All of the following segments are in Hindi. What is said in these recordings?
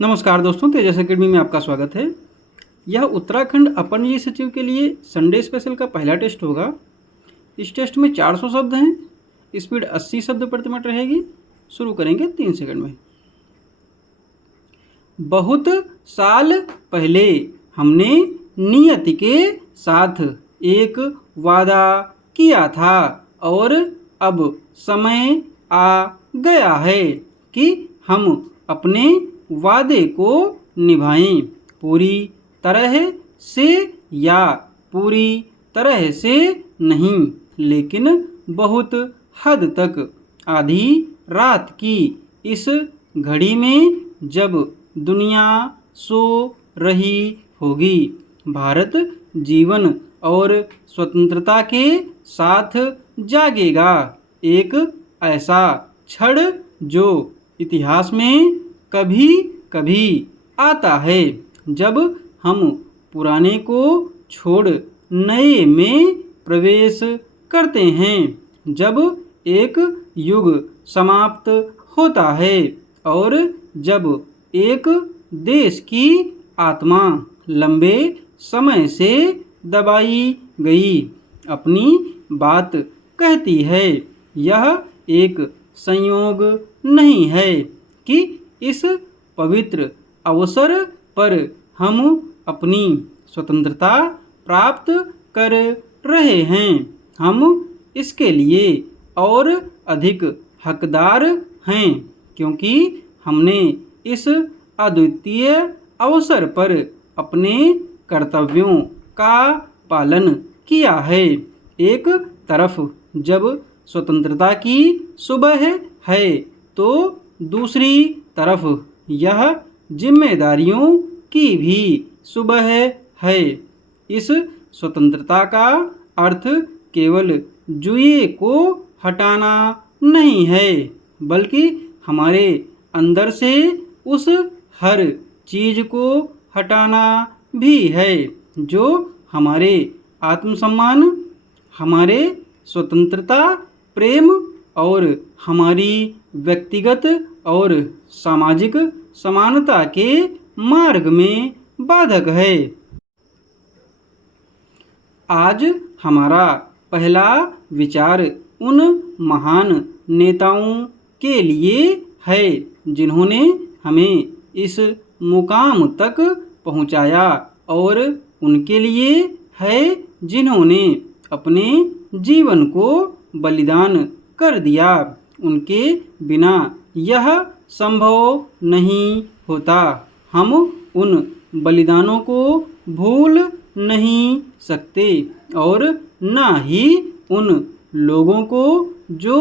नमस्कार दोस्तों, तेजस एकेडमी में आपका स्वागत है। यह उत्तराखंड अपर निजी सचिव के लिए संडे स्पेशल का पहला टेस्ट होगा। इस टेस्ट में 400 शब्द हैं, स्पीड 80 शब्द प्रति मिनट रहेगी। शुरू करेंगे 3 सेकंड में। बहुत साल पहले हमने नियति के साथ एक वादा किया था और अब समय आ गया है कि हम अपने वादे को निभाएं। पूरी तरह से या पूरी तरह से नहीं, लेकिन बहुत हद तक। आधी रात की इस घड़ी में जब दुनिया सो रही होगी, भारत जीवन और स्वतंत्रता के साथ जागेगा। एक ऐसा क्षण जो इतिहास में कभी कभी आता है, जब हम पुराने को छोड़ नए में प्रवेश करते हैं, जब एक युग समाप्त होता है और जब एक देश की आत्मा लंबे समय से दबाई गई अपनी बात कहती है। यह एक संयोग नहीं है कि इस पवित्र अवसर पर हम अपनी स्वतंत्रता प्राप्त कर रहे हैं। हम इसके लिए और अधिक हकदार हैं, क्योंकि हमने इस अद्वितीय अवसर पर अपने कर्तव्यों का पालन किया है। एक तरफ जब स्वतंत्रता की सुबह है, तो दूसरी तरफ यह जिम्मेदारियों की भी सुबह है। इस स्वतंत्रता का अर्थ केवल जुए को हटाना नहीं है, बल्कि हमारे अंदर से उस हर चीज को हटाना भी है जो हमारे आत्मसम्मान, हमारे स्वतंत्रता प्रेम और हमारी व्यक्तिगत और सामाजिक समानता के मार्ग में बाधक है। आज हमारा पहला विचार उन महान नेताओं के लिए है जिन्होंने हमें इस मुकाम तक पहुंचाया, और उनके लिए है जिन्होंने अपने जीवन को बलिदान कर दिया। उनके बिना यह संभव नहीं होता। हम उन बलिदानों को भूल नहीं सकते और न ही उन लोगों को जो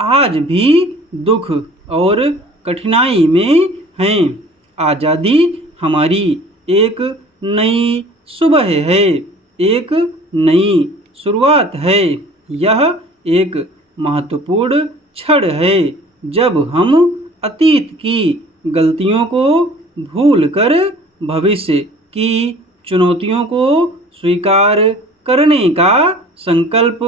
आज भी दुख और कठिनाई में हैं। आज़ादी हमारी एक नई सुबह है, एक नई शुरुआत है। यह एक महत्वपूर्ण क्षण है जब हम अतीत की गलतियों को भूलकर भविष्य की चुनौतियों को स्वीकार करने का संकल्प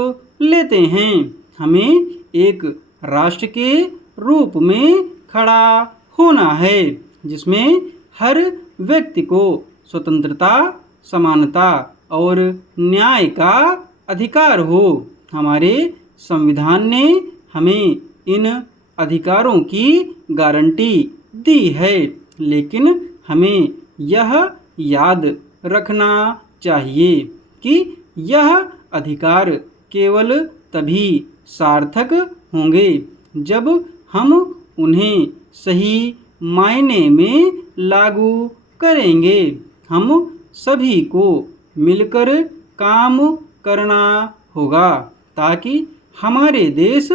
लेते हैं। हमें एक राष्ट्र के रूप में खड़ा होना है जिसमें हर व्यक्ति को स्वतंत्रता, समानता और न्याय का अधिकार हो। हमारे संविधान ने हमें इन अधिकारों की गारंटी दी है, लेकिन हमें यह याद रखना चाहिए कि यह अधिकार केवल तभी सार्थक होंगे जब हम उन्हें सही मायने में लागू करेंगे। हम सभी को मिलकर काम करना होगा ताकि हमारे देश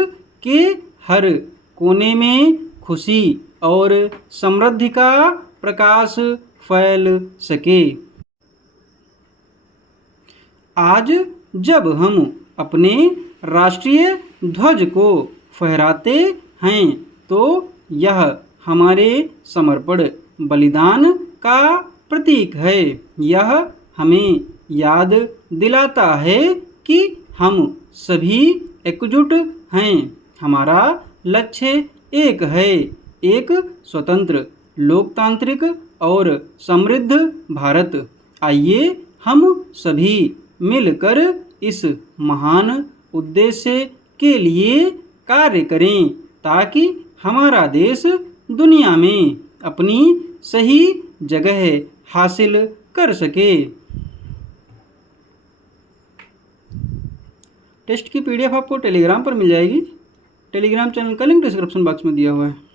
के हर कोने में खुशी और समृद्धि का प्रकाश फैल सके। आज जब हम अपने राष्ट्रीय ध्वज को फहराते हैं, तो यह हमारे समर्पण बलिदान का प्रतीक है। यह हमें याद दिलाता है कि हम सभी एकजुट हैं। हमारा लक्ष्य एक है, एक स्वतंत्र लोकतांत्रिक और समृद्ध भारत। आइए हम सभी मिलकर इस महान उद्देश्य के लिए कार्य करें ताकि हमारा देश दुनिया में अपनी सही जगह हासिल कर सके। टेस्ट की PDF आपको टेलीग्राम पर मिल जाएगी। टेलीग्राम चैनल का लिंक डिस्क्रिप्शन बॉक्स में दिया हुआ है।